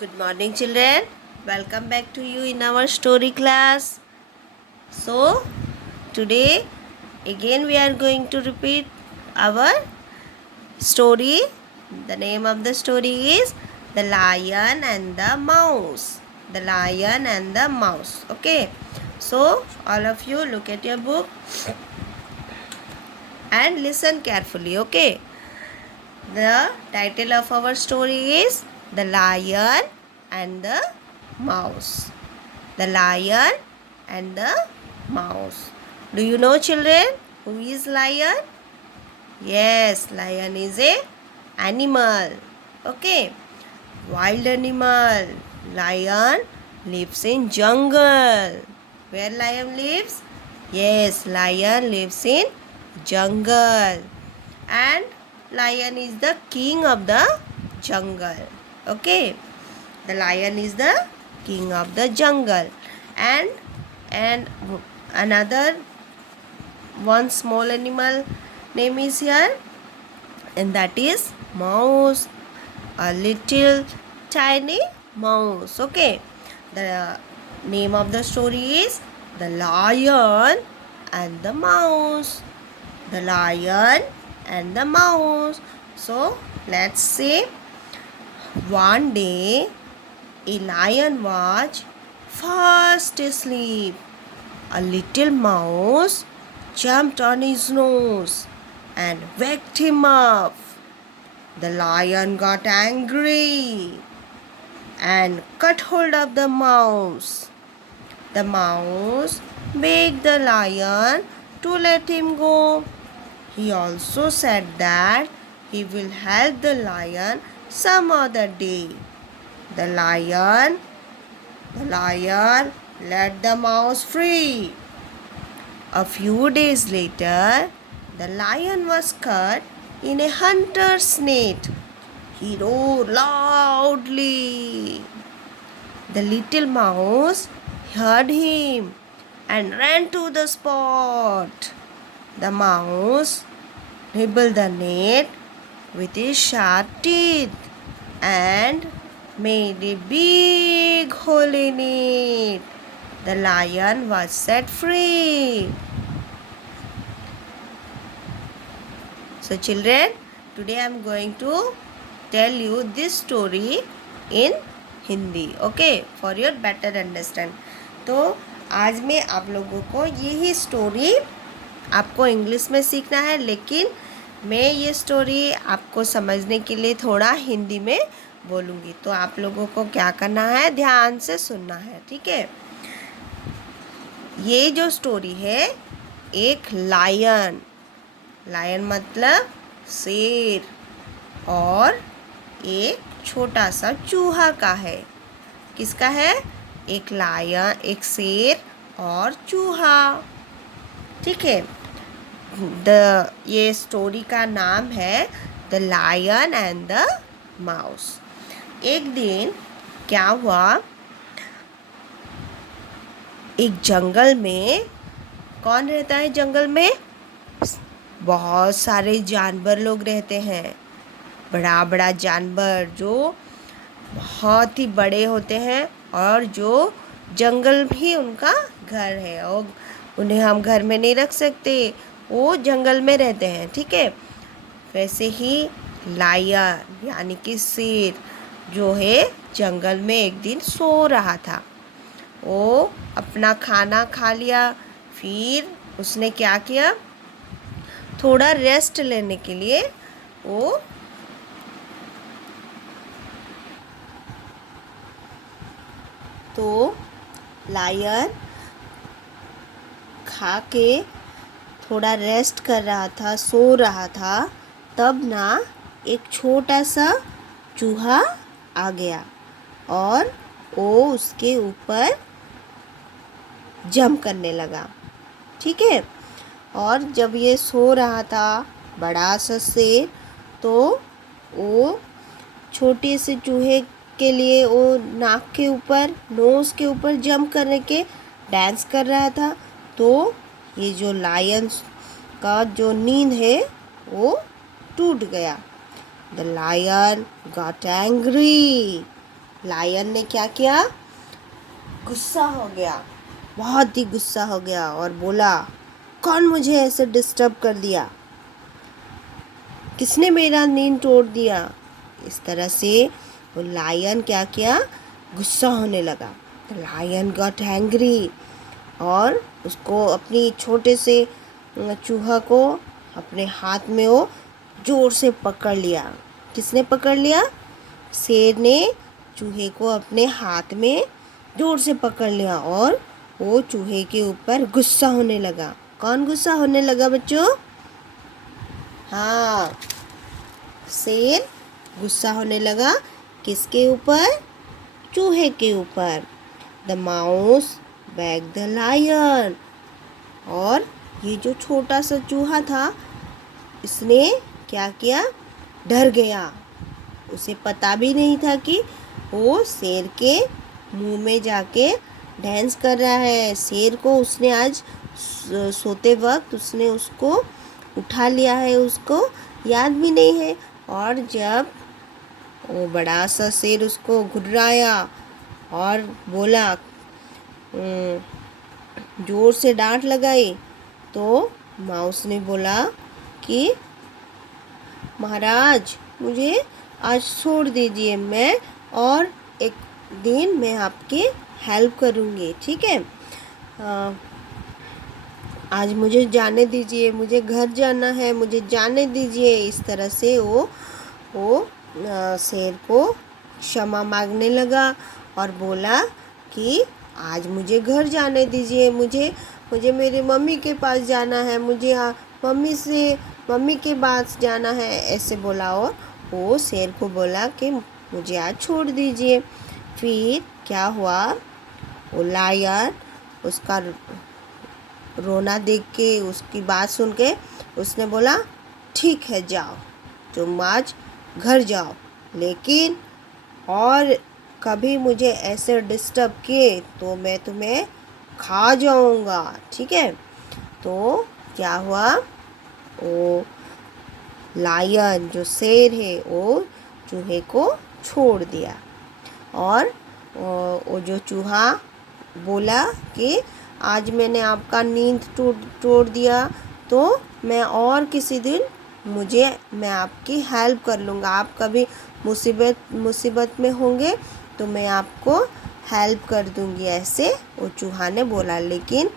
Good morning, children. Welcome back to you in our story class. So, today again we are going to repeat our story. The name of the story is The Lion and the Mouse. The Lion and the Mouse. Okay. So, all of you look at your book and listen carefully. Okay. The title of our story is The Lion and the Mouse. The Lion and the Mouse. Do you know, children, who is lion? Yes, lion is a animal. Okay, wild animal. Lion lives in jungle. Where lion lives? Yes, lion lives in jungle. And lion is the king of the jungle. Okay, the lion is the king of the jungle. And another one small animal name is here, and that is mouse. A little tiny mouse. Okay, the name of the story is The Lion and the Mouse. The Lion and the Mouse. So let's see. One day a lion was fast asleep. A little mouse jumped on his nose and waked him up. The lion got angry and cut hold of the mouse. The mouse begged the lion to let him go. He also said that he will help the lion some other day. The lion let the mouse free. A few days later, the lion was caught in a hunter's net. He roared loudly. The little mouse heard him and ran to the spot. The mouse nibbled the net with his sharp teeth and made a big hole in it. The lion was set free. So children, today I am going to tell you this story in Hindi. Okay, for your better understand. तो आज मैं आप लोगों को यही story आपको English में सीखना है, लेकिन मैं ये स्टोरी आपको समझने के लिए थोड़ा हिंदी में बोलूँगी. तो आप लोगों को क्या करना है, ध्यान से सुनना है. ठीक है. ये जो स्टोरी है, एक लायन, लायन मतलब शेर, और एक छोटा सा चूहा का है. किसका है? एक लायन, एक शेर और चूहा. ठीक है. ये स्टोरी का नाम है the lion and the mouse. एक दिन क्या हुआ, एक जंगल में, कौन रहता है जंगल में? बहुत सारे जानवर लोग रहते हैं. बड़ा बड़ा जानवर जो बहुत ही बड़े होते हैं, और जो जंगल भी उनका घर है, और उन्हें हम घर में नहीं रख सकते, वो जंगल में रहते हैं. ठीक है. वैसे ही लायन यानी कि शेर जो है, जंगल में एक दिन सो रहा था. वो अपना खाना खा लिया. फिर उसने क्या किया, थोड़ा रेस्ट लेने के लिए वो लायन खा के थोड़ा रेस्ट कर रहा था, सो रहा था. तब ना एक छोटा सा चूहा आ गया और वो उसके ऊपर जंप करने लगा. ठीक है. और जब ये सो रहा था बड़ा सा शेर, तो वो छोटे से चूहे के लिए वो नाक के ऊपर, नोज़ के ऊपर जंप करने के डांस कर रहा था. तो ये जो लायन का जो नींद है वो टूट गया. The lion got angry. Lion ने क्या किया, गुस्सा हो गया, बहुत ही गुस्सा हो गया और बोला, कौन मुझे ऐसे डिस्टर्ब कर दिया, किसने मेरा नींद तोड़ दिया। इस तरह से वो लायन क्या किया, गुस्सा होने लगा। द लायन गॉट एंग्री और उसको अपनी छोटे से चूहा को अपने हाथ में वो जोर से पकड़ लिया। किसने पकड़ लिया, शेर ने चूहे को अपने हाथ में जोर से पकड़ लिया और वो चूहे के ऊपर गुस्सा होने लगा। कौन गुस्सा होने लगा बच्चों, हाँ, शेर गुस्सा होने लगा, किसके ऊपर, चूहे के ऊपर। The mouse beg the lion और ये जो छोटा सा चूहा था, इसने क्या किया, डर गया। उसे पता भी नहीं था कि वो शेर के मुंह में जाके डांस कर रहा है। शेर को उसने आज सोते वक्त उसने उसको उठा लिया है, उसको याद भी नहीं है। और जब वो बड़ा सा शेर उसको घुर्राया और बोला, जोर से डांट लगाई, तो माउस ने बोला कि महाराज मुझे आज छोड़ दीजिए, मैं और एक दिन मैं आपकी हेल्प करूँगी, ठीक है, आज मुझे जाने दीजिए, मुझे घर जाना है, मुझे जाने दीजिए। इस तरह से वो शेर को क्षमा मांगने लगा और बोला कि आज मुझे घर जाने दीजिए, मुझे मेरी मम्मी के पास जाना है, मुझे मम्मी के पास जाना है, ऐसे बोला। और वो शेर को बोला कि मुझे आज छोड़ दीजिए। फिर क्या हुआ, वो लायन उसका रोना देख के, उसकी बात सुन के उसने बोला, ठीक है जाओ, तुम आज घर जाओ, लेकिन और कभी मुझे ऐसे डिस्टर्ब किए तो मैं तुम्हें खा जाऊंगा, ठीक है। तो क्या हुआ, वो लायन जो शेर है वो चूहे को छोड़ दिया और वो जो चूहा बोला कि आज मैंने आपका नींद तोड़ दिया, तो मैं और किसी दिन मैं आपकी हेल्प कर लूँगा, आप कभी मुसीबत में होंगे तो मैं आपको हेल्प कर दूँगी, ऐसे वो चूहा ने बोला। लेकिन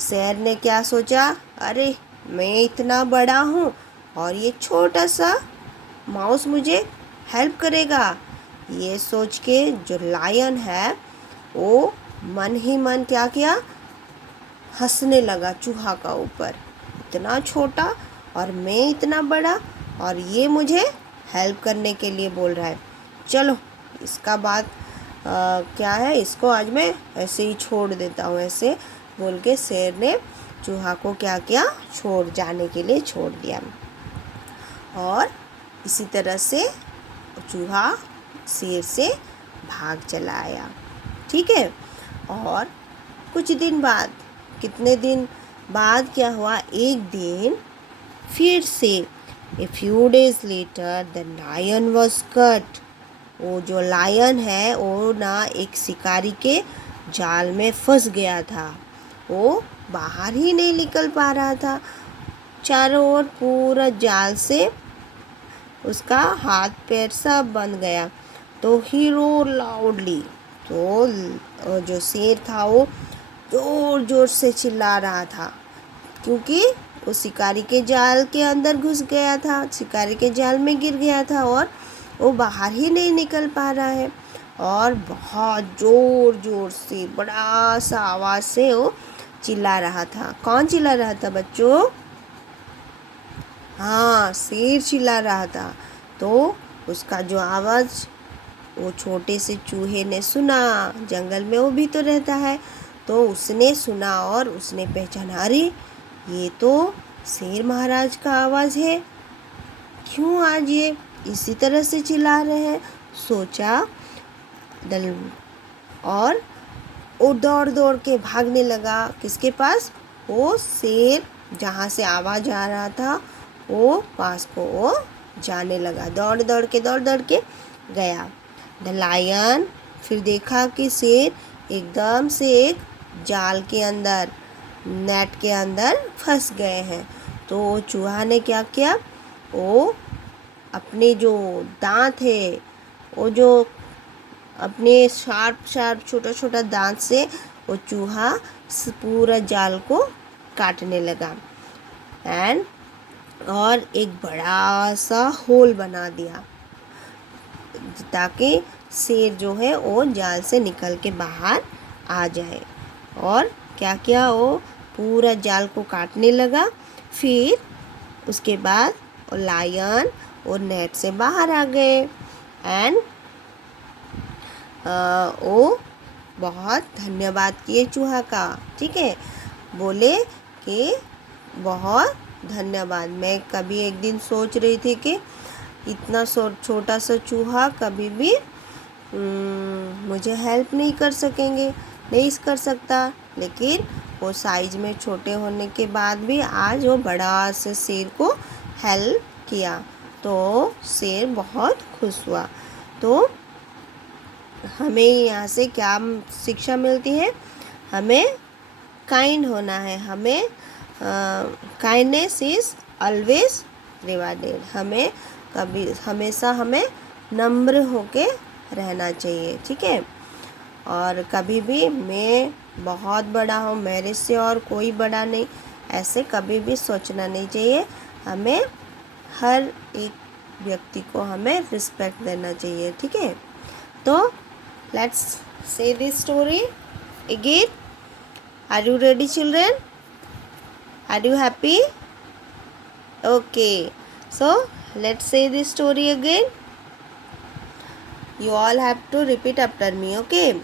शेर ने क्या सोचा, अरे मैं इतना बड़ा हूँ और ये छोटा सा माउस मुझे हेल्प करेगा, ये सोच के जो लायन है वो मन ही मन क्या किया, हंसने लगा चूहा का ऊपर, इतना छोटा और मैं इतना बड़ा और ये मुझे हेल्प करने के लिए बोल रहा है, चलो इसका बात क्या है, इसको आज मैं ऐसे ही छोड़ देता हूँ, ऐसे बोल के शेर ने चूहा को क्या किया, छोड़ जाने के लिए छोड़ दिया। और इसी तरह से चूहा शेर से भाग चला आया, ठीक है। और कुछ दिन बाद, कितने दिन बाद क्या हुआ, एक दिन फिर से A few days later the lion was caught। वो जो लायन है वो ना एक शिकारी के जाल में फंस गया था, वो बाहर ही नहीं निकल पा रहा था, चारों ओर पूरा जाल से उसका हाथ पैर सब बंध गया। तो ही रोर लाउडली, तो जो शेर था वो जोर जोर से चिल्ला रहा था, क्योंकि वो शिकारी के जाल के अंदर घुस गया था, शिकारी के जाल में गिर गया था और वो बाहर ही नहीं निकल पा रहा है। और बहुत जोर जोर से बड़ा सा आवाज़ से वो चिल्ला रहा था। कौन चिल्ला रहा था बच्चों, हाँ, शेर चिल्ला रहा था। तो उसका जो आवाज़ वो छोटे से चूहे ने सुना, जंगल में वो भी तो रहता है, तो उसने सुना और उसने पहचाना, अरे ये तो शेर महाराज का आवाज़ है, क्यों आज ये इसी तरह से चिल्ला रहे हैं, सोचा और वो दौड़ दौड़ के भागने लगा, किसके पास, वो शेर जहाँ से आवाज़ आ रहा था वो पास को वो जाने लगा, दौड़ दौड़ के गया। द लायन फिर देखा कि शेर एकदम से एक जाल के अंदर, नेट के अंदर फंस गए हैं। तो चूहा ने क्या किया, वो अपने जो दांत है, वो जो अपने शार्प शार्प छोटा छोटा दांत से वो चूहा पूरा जाल को काटने लगा एंड और एक बड़ा सा होल बना दिया ताकि शेर जो है वो जाल से निकल के बाहर आ जाए। और क्या किया, वो पूरा जाल को काटने लगा। फिर उसके बाद वो लायन और नेट से बाहर आ गए एंड वो बहुत धन्यवाद किए चूहा का। ठीक है, बोले कि बहुत धन्यवाद, मैं कभी एक दिन सोच रही थी कि इतना छोटा सा चूहा कभी भी मुझे हेल्प नहीं कर सकेंगे, नहीं कर सकता, लेकिन वो साइज में छोटे होने के बाद भी आज वो बड़ा से शेर को हेल्प किया। तो शेर बहुत खुश हुआ। तो हमें यहाँ से क्या शिक्षा मिलती है, हमें काइंड होना है, हमें काइंडनेस इज़ ऑलवेज रिवार्डेड, हमें कभी हमेशा हमें नम्र होके रहना चाहिए। ठीक है, और कभी भी मैं बहुत बड़ा हूँ, मेरे से और कोई बड़ा नहीं, ऐसे कभी भी सोचना नहीं चाहिए। हमें हर एक व्यक्ति को हमें रिस्पेक्ट देना चाहिए। ठीक है, तो let's say this story again. Are you ready children? Are you happy? Okay, so let's say this story again. You all have to repeat after me, okay?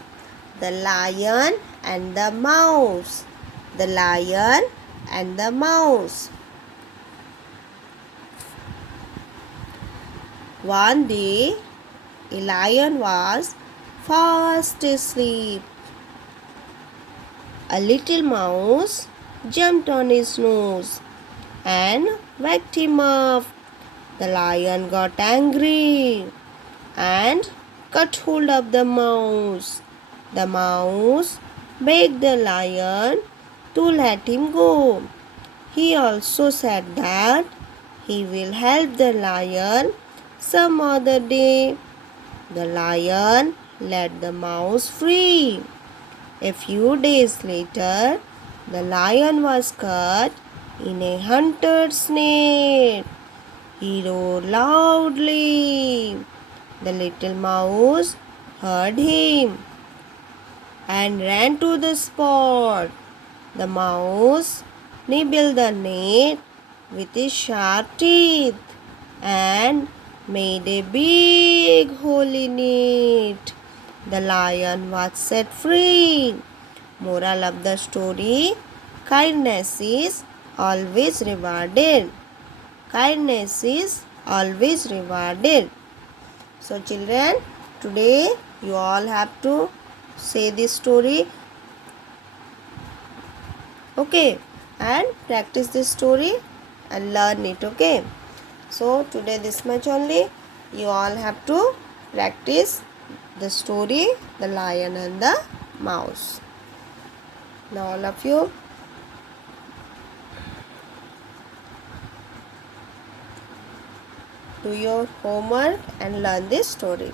The lion and the mouse. The lion and the mouse. One day, a lion was fast asleep. A little mouse jumped on his nose and waked him up. The lion got angry and cut hold of the mouse. The mouse begged the lion to let him go. He also said that he will help the lion some other day. The lion let the mouse free. A few days later, the lion was caught in a hunter's net. He roared loudly. The little mouse heard him and ran to the spot. The mouse nibbled the net with his sharp teeth and made a big hole in it. The lion was set free. Moral of the story: kindness is always rewarded. Kindness is always rewarded. So children, today you all have to say this story, okay, and practice this story and learn it, okay. So today this much only. You all have to practice the story, The Lion and the Mouse. Now all of you do your homework and learn this story.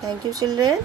Thank you children.